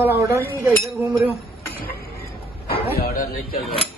Order नहीं, इधर घूम रहे हो? ऑर्डर नहीं चल रहा।